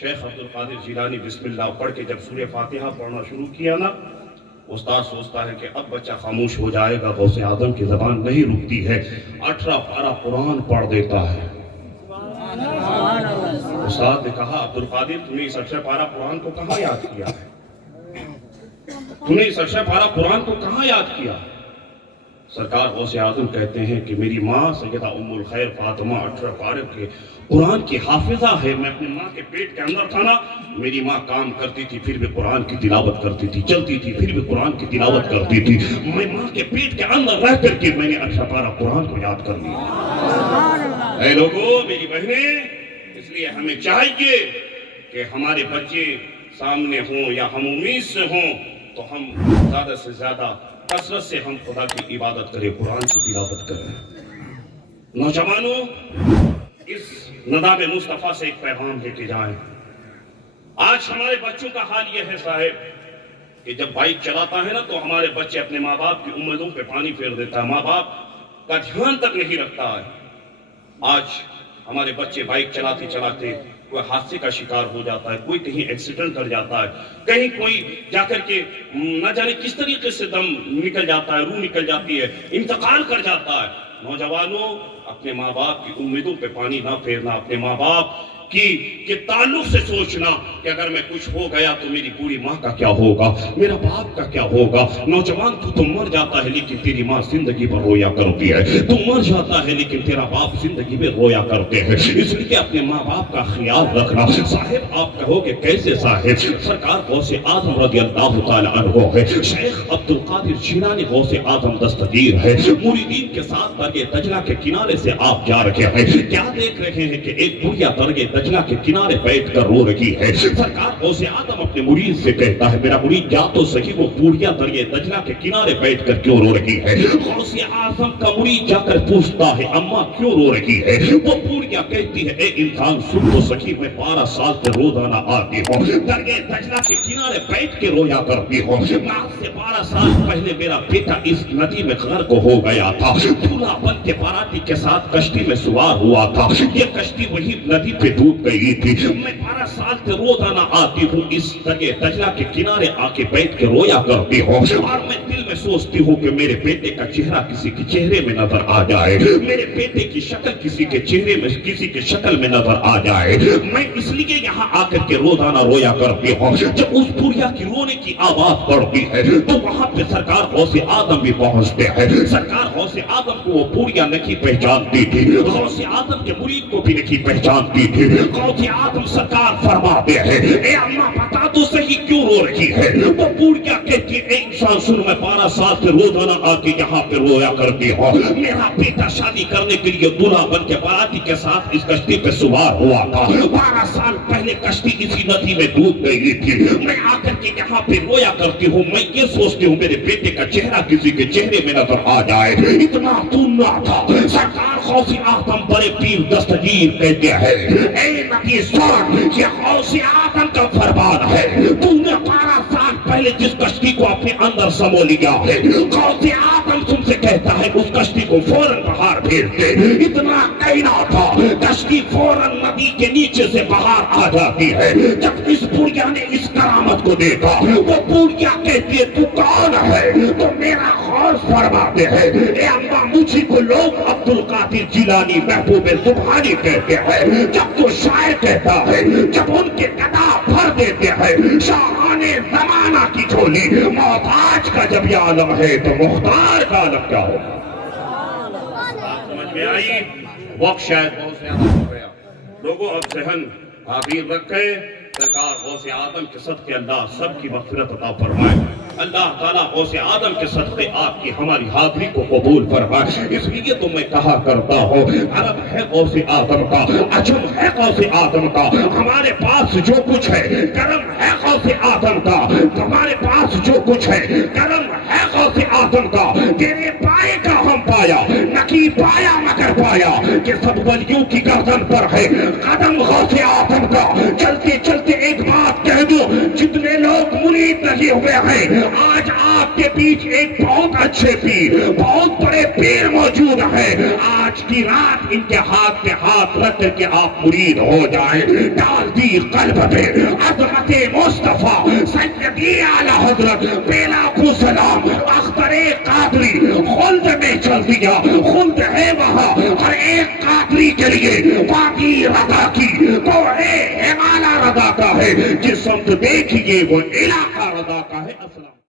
شیخ عبد القادر جیلانی بسم اللہ پڑھ کے جب سورہ فاتحہ پڑھنا شروع کیا نا، استاد سوچتا ہے کہ اب بچہ خاموش ہو جائے گا، غوث اعظم کی زبان نہیں رکتی ہے، 18 پارہ قرآن پڑھ دیتا ہے۔ استاد نے کہا عبد القادر تم نے اس 18 پارہ قرآن کو کہاں یاد کیا ہے؟ تم نے اس 18 پارہ قرآن کو کہاں یاد کیا؟ سرکار غوث اعظم کہتے ہیں کہ میری ماں سیدہ ام الخیر فاطمہ 18 پارے کے قرآن کی حافظہ ہے۔ میں اپنی ماں کے پیٹ کے اندر تھا نا، میری ماں کام کرتی تھی پھر بھی قرآن کی تلاوت کرتی تھی، چلتی تھی پھر بھی قرآن کی تلاوت کرتی تھی۔ میں ماں کے پیٹ کے اندر رہ کر کے میں نے 18 پارہ قرآن کو یاد کر لیا۔ اے لوگوں، میری بہنیں، اس لیے ہمیں چاہیے کہ ہمارے بچے سامنے ہوں یا ہم امید سے ہوں تو ہم زیادہ سے زیادہ کثرت سے ہم خدا کی عبادت کریں، قرآن کی تلاوت کریں۔ نوجوانوں، اس ندامِ مصطفیٰ سے ایک پیغام لے کے جائیں۔ آج ہمارے بچوں کا حال یہ ہے صاحب کہ جب بائک چلاتا ہے نا تو ہمارے بچے اپنے ماں باپ کی امیدوں پہ پانی پھیر دیتا ہے، ماں باپ کا دھیان تک نہیں رکھتا ہے۔ آج ہمارے بچے بائک چلاتے چلاتے کوئی حادثے کا شکار ہو جاتا ہے، کوئی کہیں ایکسیڈنٹ کر جاتا ہے، کہیں کوئی جا کر کے نہ جانے کس طریقے سے دم نکل جاتا ہے، روح نکل جاتی ہے، انتقال کر جاتا ہے۔ نوجوانوں، اپنے ماں باپ کی امیدوں پہ پانی نہ پھیرنا، اپنے ماں باپ کے تعلق سے سوچنا کہ اگر میں کچھ ہو گیا تو میری پوری ماں کا کیا ہوگا، میرا باپ کا کیا ہوگا۔ نوجوان تو مر جاتا ہے لیکن تیری ماں زندگی پر رویا کرتی ہے، تو مر جاتا ہے لیکن تیرا باپ زندگی میں رویا کرتے ہیں۔ اس لیے اپنے ماں باپ کا خیال رکھنا۔ صاحب آپ کہو کہ کیسے صاحب؟ سرکار غوث اعظم رضی اللہ تعالیٰ عنہ ہے، شیخ عبد القادر جیلانی غوث اعظم دستگیر ہے، مریدین کے ساتھ درگہ دجلہ کے کنارے سے آپ جا رہے ہیں، کیا دیکھ رہے ہیں کہ ایک بڑھیا درگہ دجلہ کے کنارے بیٹھ کر رو رہی ہے۔ سرکار غوث اعظم اپنے مرید سے کہتا ہے میرا مرید جا تو صحیح، وہ بڑھیا درگہ دجلہ کے کنارے بیٹھ کر کیوں رو رہی ہے؟ غوث اعظم کا مرید جا کر پوچھتا ہے اماں کیوں رو رہی ہے؟ وہ بڑھیا کہتی ہے اے انسان سن تو صحیح، میں 12 سال سے روزانہ آتی ہوں، درگہ دجلہ کے کنارے بیٹھ کے رویا کرتی ہوں۔ آج سے 12 سال پہلے میرا بیٹا اس ندی میں غرق ہو گیا تھا، دولہا بن کے باراتی کے ساتھ کشتی میں سوار ہوا تھا، یہ کشتی وہی ندی پہ ڈوب گئی تھی۔ میں 12 سال سے روزانہ آتی ہوں، اس درگہ دجلہ کے کنارے آ کے بیٹھ کے رویا کرتی ہوں، اور میں دل میں سوچتی ہوں کہ میرے بیٹے کا چہرہ کسی کے چہرے میں نظر آ جائے، میرے بیٹے کی شکل کسی کے چہرے میں کسی کے شکل میں نظر آ جائے۔ میں اس لیے یہاں آ کر کے روزانہ رویا کرتی ہوں۔ جب اس بڑھیا کی رونے کی آواز پڑتی ہے تو وہاں پہ سرکار غوث اعظم بھی پہنچتے ہیں۔ سرکار غوث اعظم کو وہ بڑھیا نہیں پہچانتی تھی، غوث اعظم کے مرید کو بھی نہیں پہچانتی تھی۔ غوث اعظم سرکار فرماتے ہیں اے اماں بتا تو صحیح کیوں رو رہی ہے؟ وہ بڑھیا کہتی ہے اے انسان سن، میں 12 سال سے روزانہ آ کے یہاں پہ رویا کرتی ہوں، میرا بیٹا شادی کرنے کے لیے دولہا بن کے باراتی کے ساتھ اس کشتی پہ سوار ہوا تھا، 12 سال پہلے کشتی اسی ندی میں ڈوب گئی تھی، میں آ کر کے یہاں پہ رویا کرتی ہوں، میں یہ سوچتی ہوں میرے بیٹے کا چہرہ کسی کے چہرے میں نظر آ جائے۔ اتنا سننا تھا۔ سرکار غوث اعظم بڑے پیر دستگیر کہتے ہیں اے نبی سن، یہ غوث اعظم کا فرمان ہے، تو نے 12 سال پہلے جس کشتی کو اپنے اندر سمو لیا ہے، غوث اعظم تم سے کہتا ہے اس کشتی کو فوراً باہر بھیج دے۔ اتنا کہنا تھا، کشتی فوراً ندی کے نیچے سے باہر آ جاتی ہے۔ جب اس بڑھیا نے اس کرامت کو دیکھا، وہ بڑھیا کہتی ہے تو کون ہے؟ تو میرا غور فرماتے ہیں اے اماں مجھے کو لوگ عبد القادر جیلانی محبوب سبحانی کہتے ہیں، جب تو شاعر کہتا ہے، جب ان کے گدا بھر دیتے ہیں شاہان زمانہ کی جھولی، محتاج کا جب یہ عالم ہے تو مختار کا عالم کیا ہوگا؟ سمجھ میں آئی؟ وقت شاید بہت زیادہ ہو گیا، لوگوں اب ذہن تعبیر رکھے۔ سرکار غوث اعظم کے صدقے اللہ سب کی مغفرت عطا فرمائے، اللہ تعالیٰ غوث اعظم کے صدقے آپ کی ہماری حاضری کو قبول فرمائے۔ اس لیے تو میں کہا کرتا ہوں عرب ہے غوث اعظم کا، عجم ہے غوث اعظم کا، ہمارے پاس جو کچھ ہے کرم ہے غوث اعظم کا، ہمارے پاس جو کچھ ہے کرم ہے غوث اعظم کا۔ تیرے پائے کا ہم پایا نکی پایا مگر پایا کہ سب ولیوں کی گردن پر ہے قدم غوث اعظم کا۔ چلتے چلتے ایک بات کہہ دو، جتنے لوگ مرید نہیں کیے ہوئے ہیں. آج آپ کے بیچ ایک بہت اچھے پیر, بہت بڑے پیر موجود ہیں. آج کی رات ان کے ہاتھ پہ ہاتھ رکھ کر کے آپ مرید ہو جائیں. ڈال دی قلب پہ عظمت مصطفیٰ سیدی اعلی حضرت بیلاکو سلام اختر قادری خلد میں چل دیا. خلد ہے وہاں, اور ایک قادری کے لیے باقی رضا کی تو ہے ہمالا رضا کا ہے. جس سمت دیکھیے وہ علاقہ رضا کا ہے.